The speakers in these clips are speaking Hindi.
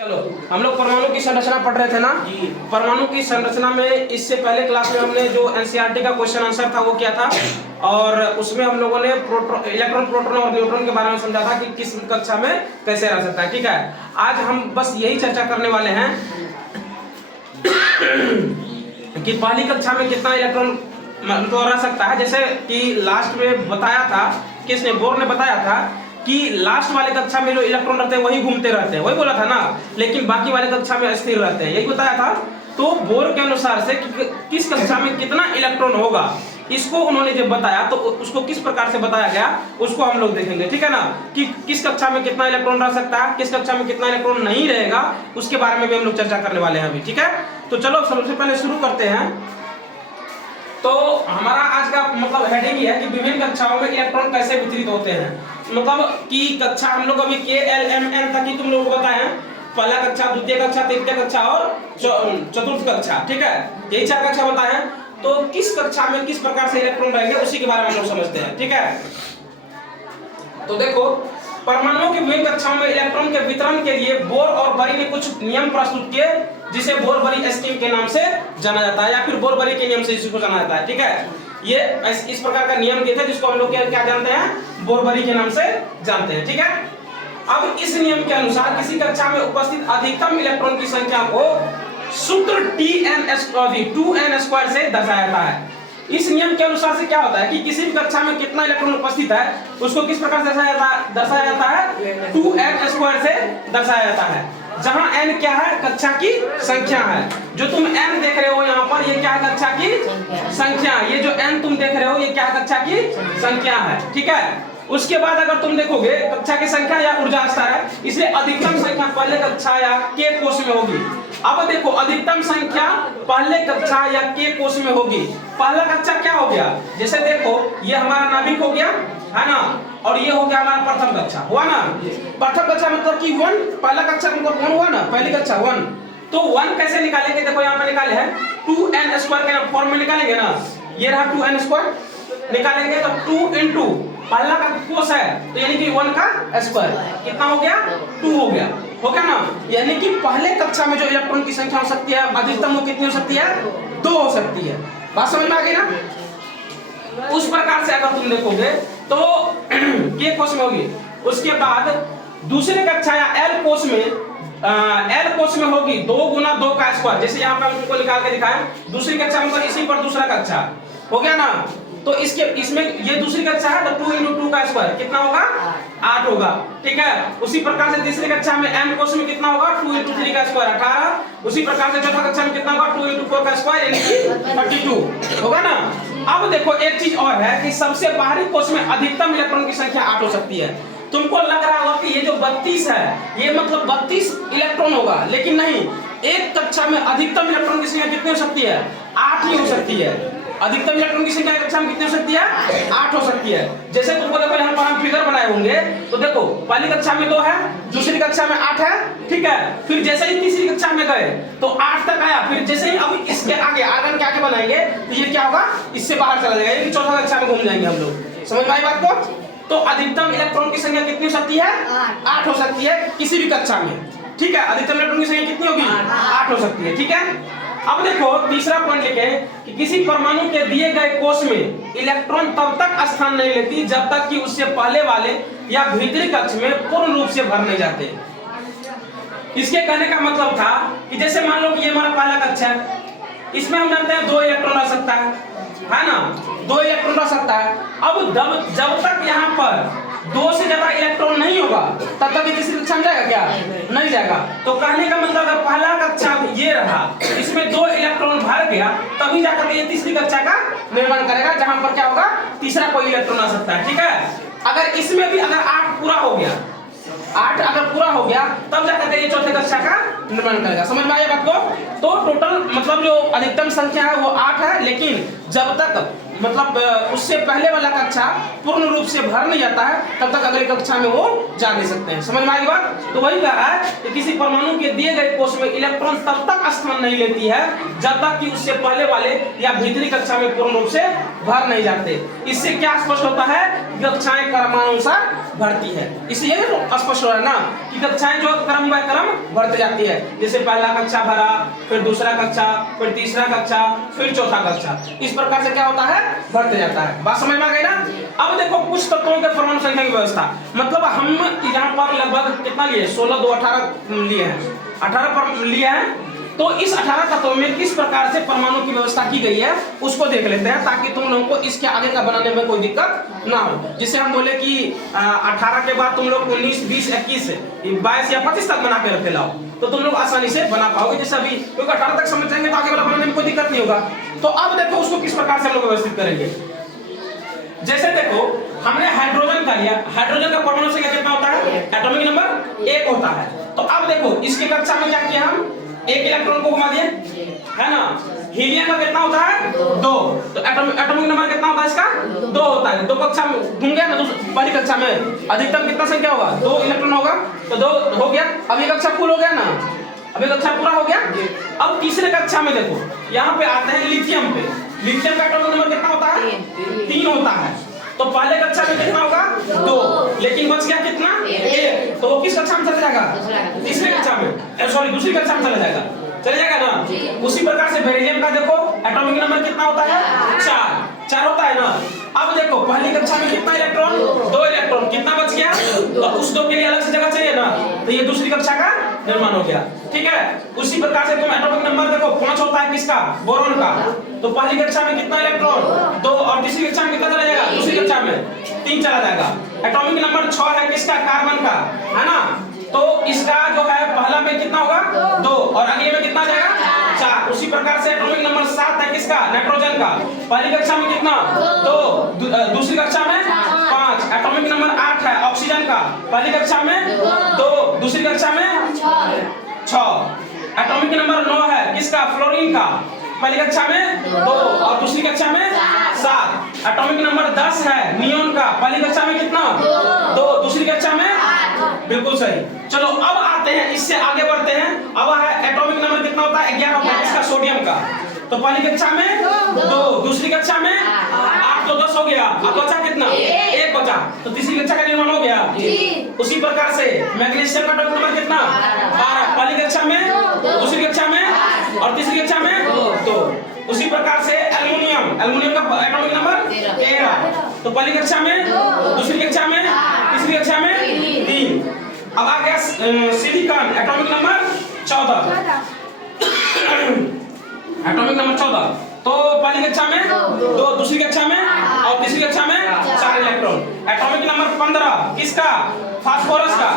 चलो हम लोग परमाणु की संरचना पढ़ रहे थे ना। परमाणु की संरचना में इससे पहले क्लास में हमने जो एनसीईआरटी का क्वेश्चन आंसर था वो किया था, और उसमें हम लोगों ने इलेक्ट्रॉन, प्रोटॉन और न्यूट्रॉन के बारे में समझा था कि किस कक्षा में कैसे रह सकता है। ठीक है, आज हम बस यही चर्चा करने वाले हैं कि पहली कक्षा में कितना इलेक्ट्रॉन तो रह सकता है। जैसे कि लास्ट में बताया था, किसने, बोर ने बताया था कि लास्ट वाले कक्षा में जो इलेक्ट्रॉन रहते हैं वही घूमते रहते हैं, वही बोला था ना, लेकिन बाकी वाले कक्षा में स्थिर रहते हैं, यही बताया था। तो बोर के अनुसार से किस कक्षा में कितना इलेक्ट्रॉन होगा, इसको उन्होंने जब बताया तो उसको किस प्रकार से बताया गया उसको हम लोग देखेंगे। ठीक है ना, कि किस कक्षा में कितना इलेक्ट्रॉन रह सकता है, किस कक्षा में कितना इलेक्ट्रॉन नहीं रहेगा, उसके बारे में भी हम लोग चर्चा करने वाले हैं अभी। ठीक है, तो चलो सबसे पहले शुरू करते हैं। तो हमारा आज का मतलब हेडिंग ये है कि विभिन्न कक्षाओं में इलेक्ट्रॉन कैसे वितरित होते हैं। मतलब कि कक्षा हम लोग अभी KLMN तक ही तुम लोगों को बताए हैं, पहला कक्षा, द्वितीय कक्षा, तृतीय कक्षा और चतुर्थ कक्षा। ठीक है, यही 4 कक्षा बताए हैं। तो किस कक्षा में किस प्रकार से इलेक्ट्रॉन रहेंगे उसी के बारे में हम लोग समझते हैं। ठीक है, तो देखो, परमाणुओं की विभिन्न कक्षाओं में इलेक्ट्रॉन के वितरण के लिए बोर और बरी ने कुछ नियम प्रस्तुत किए, जिसे बोर-बरी स्कीम के नाम से जाना जाता है, या फिर बोर-बरी के नियम से इसको जाना जाता है। ठीक है, ये इस प्रकार का नियम दिए थे जिसको हम लोग क्या जानते हैं, बोर-बरी के नाम से जानते हैं। ठीक है, अब इस नियम के अनुसार किसी कक्षा में उपस्थित अधिकतम इलेक्ट्रॉन की संख्या को सूत्र 2n² से दर्शाया जाता है। इस नियम के अनुसार से क्या होता है कि किसी भी कक्षा में कितना इलेक्ट्रॉन उपस्थित है उसको किस प्रकार से दर्शाया जाता है 2n² से दर्शाया जाता है, जहां n क्या है, कक्षा की संख्या है। जो तुम n देख रहे हो यहाँ पर, ये क्या है, कक्षा की संख्या। ये जो n तुम देख रहे हो ये क्या है, कक्षा की संख्या है। ठीक है, उसके बाद अगर तुम देखोगे कक्षा की संख्या या ऊर्जा स्तर है, इसलिए अधिकतम संख्या पहले कक्षा या k कोश में होगी। अब देखो, अधिकतम संख्या पहले कक्षा या k कोश में होगी। पहला कक्षा क्या हो गया, जैसे देखो ये हमारा नाभिक हो गया है ना, और ये हो गया हमारा प्रथम कक्षा, हुआ ना। प्रथम कक्षा मतलब कि 1, पहला कक्षा मतलब 1 हुआ ना, पहली कक्षा 1। तो 1 कैसे निकालेंगे, देखो यहाँ पे निकाले हैं 2n² के फॉर्म में निकालेंगे ना, ये रहा 2n² निकालेंगे तो 2 इंटू पहला का कोश है तो यानी कि 1 का स्क्वायर, कितना हो गया, 2 हो गया ना। यानी कि पहले कक्षा में जो इलेक्ट्रॉन की संख्या हो सकती है अधिकतम वो कितनी हो सकती है, 2 हो सकती है। बात समझ में आ गई ना। उस प्रकार से अगर तुम देखोगे तो k कोश में होगी। उसके बाद दूसरे कक्षा या L कोश में होगी 2 गुना 2 का स्क्वायर, जैसे यहाँ पे हमको निकाल के दिखाएं। दूसरी कक्षा मतलब इसी पर दूसरा कक्षा हो गया ना, तो इसमें ये दूसरी कक्षा है तो 2 इंटू 2 का स्क्वायर कितना होगा, 8 होगा। ठीक है, उसी प्रकार से तीसरी कक्षा में m कोश में कितना होगा, 2 इंटू 3 का स्क्वायर 18। उसी प्रकार से चौथा कक्षा में कितना होगा, 2 इंटू 4 का स्क्वायर यानी कि 32 होगा ना। अब देखो एक चीज और है कि सबसे बाहरी कोश में अधिकतम इलेक्ट्रॉन की संख्या 8 हो सकती है। तुमको लग रहा होगा कि ये जो 32 है ये मतलब 32 इलेक्ट्रॉन होगा, लेकिन नहीं, एक कक्षा में अधिकतम इलेक्ट्रॉन की संख्या कितनी हो सकती है, 8 ही हो सकती है। अधिकतम इलेक्ट्रॉन की संख्या कक्षा में कितनी हो सकती है, 8 हो सकती है। जैसे तुमको देखो यहाँ पर हम फिगर बनाए होंगे तो देखो पहली कक्षा में 2 है, दूसरी कक्षा में 8 है। ठीक है, फिर जैसे ही तीसरी कक्षा में गए तो 8 तक आया, फिर जैसे ही अब इसके आगे आगन के आगे बनाएंगे तो ये क्या होगा, इससे बाहर चला जाएगा, यानी चौथा कक्षा में घूम जाएंगे हम लोग। समझ में आई बात को। तो अधिकतम इलेक्ट्रॉन की संख्या कितनी हो सकती है, 8 हो सकती है किसी भी कक्षा में। ठीक है, अधिकतम इलेक्ट्रॉन की संख्या कितनी होगी, 8 हो सकती है। ठीक है, अब देखो तीसरा पॉइंट लिखे कि किसी परमाणु के दिए गए कोश में इलेक्ट्रॉन तब तक स्थान नहीं लेती जब तक कि उससे पहले वाले या भीतरी कक्ष में पूर्ण रूप से भर नहीं जाते। इसके कहने का मतलब था कि जैसे मान लो कि ये हमारा पहला कक्षा है, इसमें हम जानते हैं 2 इलेक्ट्रॉन रह सकता है ना, 2 इलेक्ट्रॉन रह सकता है। अब जब तक यहाँ पर 2 से ज्यादा इलेक्ट्रॉन नहीं होगा तब तक ये तीसरी कक्षा में जाएगा क्या, नहीं जाएगा। तो कहने का मतलब अगर पहला कक्षा ये रहा, इसमें 2 इलेक्ट्रॉन भर गया, तभी जाकर ये तीसरी कक्षा का निर्माण करेगा, जहां पर क्या होगा, तीसरा कोई इलेक्ट्रॉन आ सकता है। ठीक है, अगर इसमें भी अगर 8 पूरा हो गया, 8 अगर पूरा हो गया तब जाकर ये चौथे कक्षा का निर्माण करेगा। समझ में आया बात को। तो टोटल मतलब जो अधिकतम संख्या है वो 8 है, लेकिन जब तक मतलब उससे पहले वाला कक्षा पूर्ण रूप से भर नहीं जाता है तब तक अगली कक्षा में वो जा नहीं सकते हैं। समझ में आई बात। तो वही कहा है कि किसी परमाणु के दिए गए कोश में इलेक्ट्रॉन तब तक स्थान नहीं लेती है जब तक कि उससे पहले वाले या भीतरी कक्षा में पूर्ण रूप से भर नहीं जाते। इससे क्या स्पष्ट होता है, कक्षाएं क्रमानुसार बढ़ती है। इसलिए स्पष्ट हो रहा है ना कि कक्षाएं जो क्रम बाय क्रम बढ़ती जाती है। जैसे पहला कक्षा भरा, फिर दूसरा कक्षा, फिर तीसरा कक्षा, फिर चौथा कक्षा, इस प्रकार से क्या होता है, बढ़ते जाता है। बात समझ में आ गई ना। अब देखो कुछ तत्वों के परमाणु संख्या की व्यवस्था, मतलब हम यहाँ पर लगभग कितना लिए, 16 2 18 लिए हैं, 18 पर लिए हैं। तो इस 18 तत्वों में किस प्रकार से परमाणु की व्यवस्था की गई है उसको देख लेते हैं, ताकि तुम लोगों को इसके आगे का बनाने में कोई दिक्कत ना हो। जिससे हम बोले कि 18 के बाद तुम लोग 19 20 21 22 या 25 तक बना के रखे लाओ, तो तुम लोग आसानी से बना पाओगे। जैसे अभी क्योंकि 18 तक समझ जाएंगे तो आगे वाला बनाने में कोई दिक्कत नहीं होगा। तो अब देखो उसको किस प्रकार से हम लोग व्यवस्थित करेंगे। जैसे देखो हमने हाइड्रोजन का लिया, हाइड्रोजन का परमाणु संख्या कितना होता है, एटॉमिक नंबर 1 होता है। तो अब देखो इसकी कक्षा में क्या किया, हम एक इलेक्ट्रॉन को घुमा दिए, है ना। हीलियम का कितना होता है, 2। तो एटॉमिक नंबर कितना होता है इसका, 2 होता है। 2 कक्षा में घूम गया ना, पहली कक्षा में अधिकतम कितना संख्या होगा, 2 इलेक्ट्रॉन होगा, तो 2 हो गया। अब ये कक्षा फुल हो गया ना, अब ये कक्षा पूरा हो गया। अब तीसरे कक्षा में देखो यहाँ पे आते हैं लिथियम पे। लिथियम का एटॉमिक नंबर कितना होता है, 3 होता है। तो पहले कक्षा में कितना होगा, 2, लेकिन बच गया कितना, 1। तो वो किस कक्षा में चला जाएगा, तीसरी कक्षा में, सॉरी दूसरी कक्षा में चला जाएगा ना। उसी प्रकार से बेरिलियम का देखो एटॉमिक नंबर कितना होता है, 4 होता है ना। अब देखो पहली कक्षा में कितना इलेक्ट्रॉन, 2 इलेक्ट्रॉन, कितना बच गया, तो उस 2 के लिए अलग से जगह चाहिए ना, तो ये दूसरी कक्षा का निर्माण हो गया। ठीक है, उसी प्रकार से तुम एटॉमिक नंबर देखो 5 होता है किसका, बोरॉन का। तो पहली कक्षा में कितना इलेक्ट्रॉन, 2, और तीसरी कक्षा में कितना चला जाएगा, दूसरी कक्षा में 3 चला जाएगा। एटॉमिक नंबर 6 है किसका, कार्बन का, है ना। तो इसका जो है पहला में कितना होगा, 2, और अगले में कितना जाएगा, 4। उसी प्रकार से एटॉमिक नंबर 7 है किसका, नाइट्रोजन का। पहली कक्षा में कितना, 2, दूसरी कक्षा में 5। एटॉमिक नंबर 8 है ऑक्सीजन का, पहली कक्षा में 2, दूसरी कक्षा में 6। एटॉमिक नंबर 9 है किसका, फ्लोरीन का, पहली कक्षा में 2, और दूसरी कक्षा में 7। एटॉमिक नंबर 10 है नियोन का, पहली कक्षा में कितना, 2, दूसरी कक्षा में 8। बिल्कुल सही। चलो अब आते हैं, इससे आगे बढ़ते हैं। अब है एटॉमिक नंबर कितना होता है, 11 होता है किसका, सोडियम का। तो पहली कक्षा में 2, दूसरी कक्षा में 8, तो 10 हो गया। अब बचा कितना, 1 बचा, तो तीसरी कक्षा का निर्माण हो गया। उसी प्रकार से मैग्नीशियम का एटॉमिक नंबर कितना, 12, पहली कक्षा में, दूसरी कक्षा में, और तीसरी कक्षा में 2। उसी प्रकार से एल्युमिनियम का एटॉमिक नंबर 13, तो पहली कक्षा में, दूसरी कक्षा में, तीसरी कक्षा में 3। अब आ गया silicon, atomic number 14, atomic number 14। तो पहली कक्षा में 2, दूसरी कक्षा में, और तीसरी कक्षा में 4 इलेक्ट्रॉन। एटॉमिक नंबर 15 किसका, फास्फोरस का।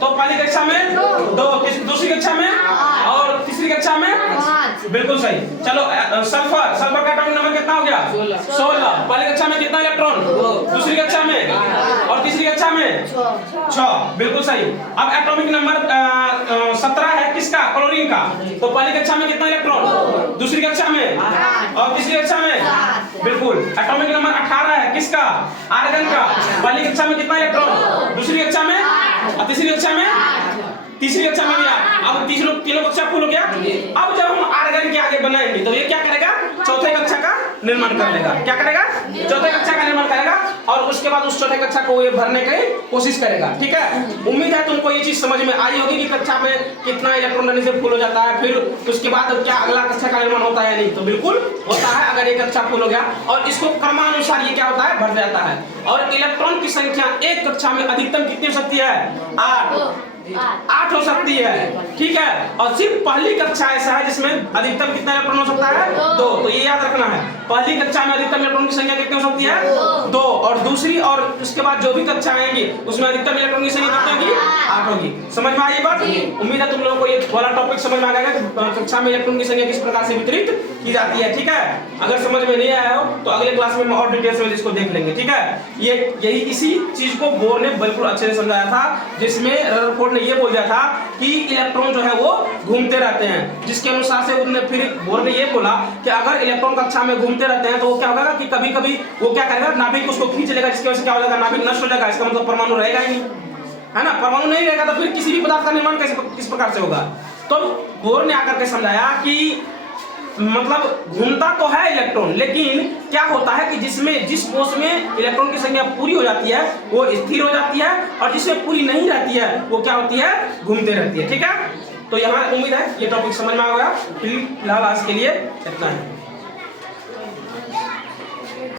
तो पहली कक्षा में 2, दूसरी कक्षा में, और तीसरी कक्षा में, बिल्कुल सही। चलो सल्फर का एटॉमिक नंबर कितना हो गया, 16। पहली कक्षा में कितना इलेक्ट्रॉन, दूसरी कक्षा में, और तीसरी कक्षा में 6। बिल्कुल सही। अब एटॉमिक नंबर 17 है किसका, क्लोरीन का। तो पहली कक्षा में कितना इलेक्ट्रॉन, दूसरी कक्षा में, और तीसरी कक्षा में, बिल्कुल। एटॉमिक नंबर 18 है किसका, आर्गन का। पहली कक्षा में कितना इलेक्ट्रॉन, दूसरी कक्षा में, और तीसरी कक्षा में, तीसरी कक्षा में भी 8। अब तीनों कक्षा फुल हो गया। अब जब हम आर्गन के आगे बनाएंगे तो ये क्या करेगा, चौथे कक्षा का निर्माण कर लेगा। क्या करेगा, चौथे कक्षा का निर्माण करेगा, और उसके बाद उस चौथे कक्षा को ये भरने की कोशिश करेगा। ठीक है, उम्मीद है तुमको ये चीज समझ में आई होगी कि कक्षा में कितना इलेक्ट्रॉन रहने से फुल हो जाता है, फिर उसके बाद क्या अगला कक्षा का निर्माण होता है। नहीं तो बिल्कुल होता है, अगर एक कक्षा फुल हो गया, और इसको क्रमानुसार ये क्या होता है, बढ़ जाता है। और इलेक्ट्रॉन की संख्या एक कक्षा में अधिकतम कितनी हो सकती है, 8 हो सकती है। ठीक है, और सिर्फ पहली कक्षा ऐसा है जिसमें अधिकतम कितना इलेक्ट्रॉन हो सकता है, 2। तो ये याद रखना है, पहली कक्षा में अधिकतम इलेक्ट्रॉन की संख्या कितनी हो सकती है, 2। और दूसरी और उसके बाद जो भी कक्षा आएंगी उसमें अधिकतम इलेक्ट्रॉन की संख्या कितनी होगी, 8 होगी। समझ में आई बात। उम्मीद है तुम लोगों को ये वाला टॉपिक समझ में आ गया कि कक्षा में इलेक्ट्रॉन की संख्या किस प्रकार से वितरित की जाती है। ठीक है, अगर समझ में नहीं आया हो तो अगले क्लास में हम और डिटेल्स में इसको देख लेंगे। ठीक है, यही इसी चीज को बोर ने बिल्कुल अच्छे से समझाया था, जिसमें रदरफोर्ड ने ये बोल दिया था कि इलेक्ट्रॉन जो है वो घूमते रहते हैं, जिसके अनुसार से उन्होंने फिर बोर ने ये बोला कि अगर इलेक्ट्रॉन कक्षा में घूमते रहते हैं तो वो क्या होगा कि कभी कभी वो क्या करेगा, नाभिक उसको खींच लेगा, जिसकी वजह से क्या हो जाएगा, नाभिक नष्ट हो जाएगा। इसका मतलब परमाणु रहेगा ही नहीं, है ना। परमाणु नहीं रहेगा तो फिर किसी भी पदार्थ का निर्माण किस प्रकार से होगा। तो बोर ने आकर के समझाया कि मतलब घूमता तो है इलेक्ट्रॉन, लेकिन क्या होता है कि जिस कोश में इलेक्ट्रॉन की संख्या पूरी हो जाती है वो स्थिर हो जाती है, और जिसमें पूरी नहीं रहती है वो क्या होती है, घूमते रहती है। ठीक है, तो यहाँ उम्मीद है ये टॉपिक समझ में आ गया। फिलहाल आज के लिए इतना है।